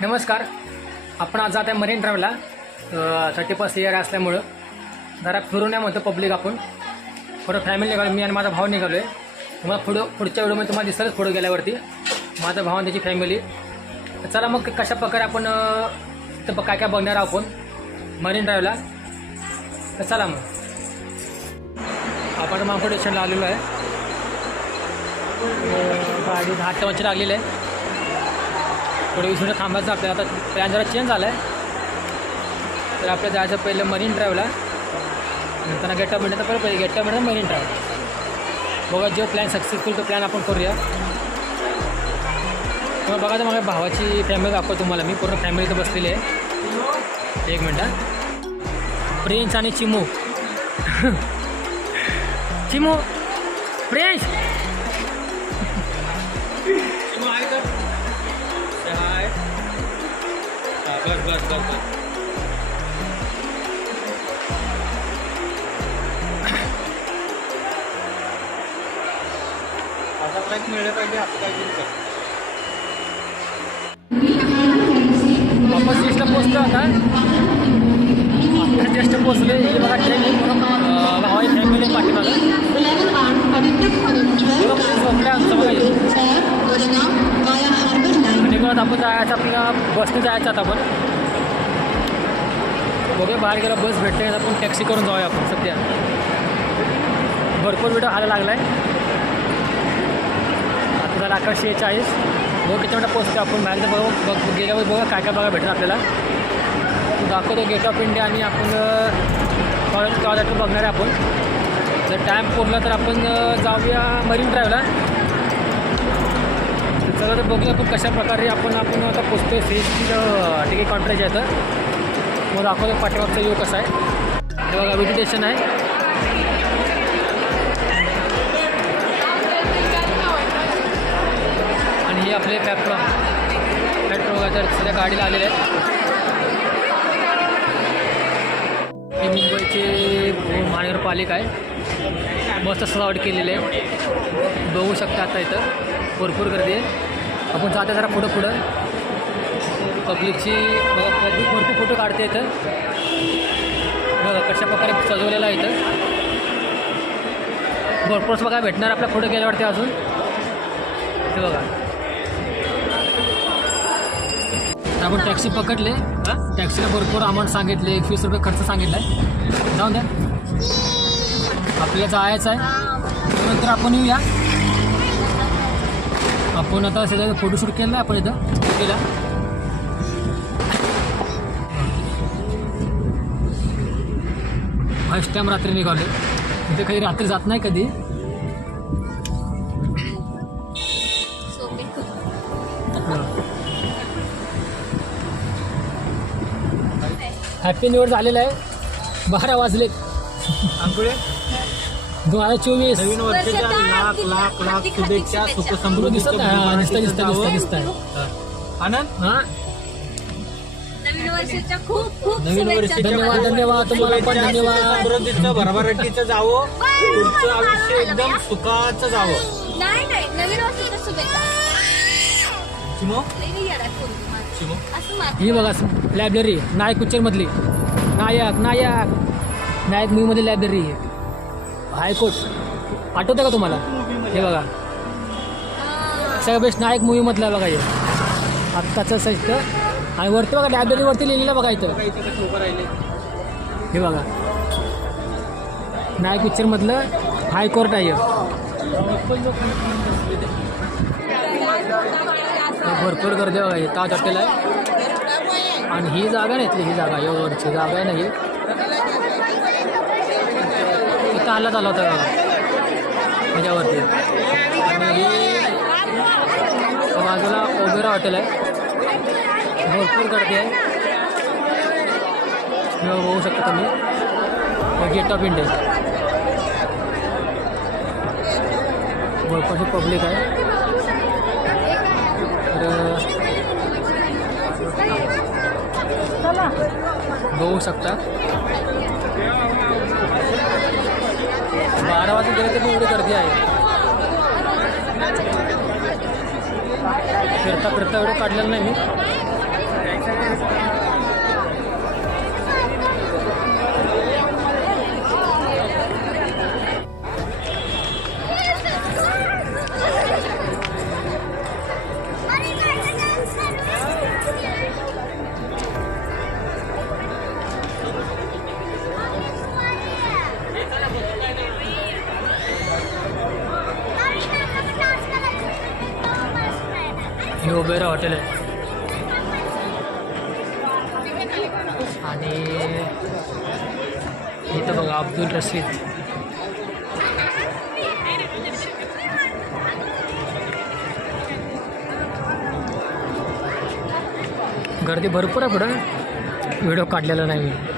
नमस्कार. आपण आज जात आहे मरीन ड्राईव्हला. थर्टी फर्स्ट इयर असल्यामुळं. जरा फिरून या म्हणतो पब्लिक आपण. थोडं फॅमिली निघालो मी आणि माझा भाऊ निघालो आहे तुम्हाला पुढं पुढच्या व्हिडिओमध्ये तुम्हाला दिसेलच पुढं गेल्यावरती. माझा भाऊ आणि त्याची फॅमिली चला मग कशा प्रकारे आपण तर ब- काय काय बघणार आहोत आपण? मरीन ड्राईव्हला. तर चला मग. आपण मांकोड स्टेशनला आलेलो आहे. गाडी दहा टवाची लागलेली आहे. थोडे वीस मिनटं थांबायचं आपल्याला आता प्लॅन जरा चेंज झाला आहे तर आपल्या जायचं पहिलं मरीन ड्राईव्हला नंतर गेटअप मिळतं परत पहिले गेटअप मिळतं मरीन ड्राईव्ह बघा जो प्लॅन सक्सेसफुल तो प्लॅन आपण करूया. मग बघा तर माझ्या भावाची फॅमिली दाखवतो तुम्हाला. मी पूर्ण फॅमिली इथं बसलेली आहे. एक मिनटं प्रिन्स आणि चिमू. चिमू प्रिन्स बस बस बस बस आता प्राईस मिळलं पाहिजे आता काय केलं तर. वापस जस्ट पोचलो आता आता जस्ट पोचलो हे बघा ट्रेन आहे पूर्ण अं, भावाची फॅमिली पाठीमागं झोपल्या आमचं बघा हे. आणि परत आपण जायचं आपल्याला बसने जायचं आता आपण. बघूया बाहेर गेला बस भेटते का आपण टॅक्सी करून जाऊया आपण सध्या. भरपूर व्हिडिओ आला लागला आहे आता झाला अकराशे चाळीस. बघू किती मिनटं पोचतो आपण. बाहेर बघू बघ गेल्यावर बघा काय काय बघा भेटेल आपल्याला. दाखवतो गेट ऑफ इंडिया आणि आपण कॉलेज कॉलेज बघणार आहे आपण. जर टाईम पुरला तर आपण जाऊया मरीन ड्राईव्हला तर बघूया आपण कशा प्रकारे आपण आपण आता पोचतो सीटची तिकीट काउंटरच्या तर. मग दाखवतो पाठीमागचा योग कसा आहे. बघा वेजिटेशन आहे. आणि हे आपले पेट्रोल पेट्रोल तर सध्या गाडीला आलेले आहेत. हे मुंबईचे महानगरपालिका आहे. मस्त सजावट केलेली आहे. बघू शकता आता इथं. भरपूर गर्दी आहे. आपण जाते जरा पुढं पुढं. पब्लिकची बघा पब्लिक भरपूर फोटो काढते इथं. बघा कशा प्रकारे सजवलेलं आहे इथं. भरपूर बघा भेटणार आपल्या पुढे गेल्यावरती अजून. हे बघा. तर आपण टॅक्सी पकडले. टॅक्सीला भरपूर अमाऊंट सांगितले एकवीस रुपये खर्च सांगितला आहे जाऊन द्या. आपल्याला जायचं आहे. नंतर आपण येऊया. आपण आता सध्या फोटोशूट केलं आपण इथं? केला. फर्स्ट टाईम रात्री निघाले इथे कधी रात्री जात नाही कधी. हॅपी न्यू इयर झालेलं आहे. बारा वाजलेत. आंकुळे दोन हजार चोवीस. नवीन वर्षाच्या लाख लाख लाख शुभेच्छा सुख समृद्धीचं दिसत नाही दिसतं भविष्य दिसतं जावं. दिसतं दिसतं आनंद? हां. नवीन वर्षाच्या खूप खूप नवीन शुभेच्छा. वर्षाच्या धन्यवाद, तुम्हाला. धन्यवाद. तुम्हाला पण धन्यवाद. समृद्धीचं भरभराटीचं जावं. पुढचं आयुष्य एकदम सुखाचं जावं. नाही नाही नवीन वर्षाच्या शुभेच्छा. चिमो. ही बघा लायब्ररी नायक पिक्चरमधली नायक नायक. नायक मूवीमधली लायब्ररी हायकोर्ट. आठवतं का तुम्हाला? हे बघा. सगळ्या बेस्ट नायक मूवीमधला बघा हे. आत्ताचं सहित आणि वरती बघा लायब्ररीवरती लिहिलेलं बघा इथं. हे बघा. नायक पिक्चरमधलं हायकोर्ट आहे भरपूर गर्दी बघा हे ताज हॉटेल आहे. आणि ही जागा नाही इथली ही जागा एवढची जागा आहे ना ही इथं हल्ला झाला होता बघा ह्याच्यावरती. आणि बाजूला ओबेरा हॉटेल आहे. भरपूर गर्दी आहे. बघू शकता तुम्ही. Gate of India. भरपूर पब्लिक आहे. तर बघू शकता. बारा वाजता गेले एवढी गर्दी आहे. फिरता फिरता एवढं काढलेलं नाही मी. हे ओबेरा हॉटेल आहे. आणि इथं बघा अब्दुल रशीद. गर्दी भरपूर आहे पुढं. व्हिडिओ काढलेला नाही मी.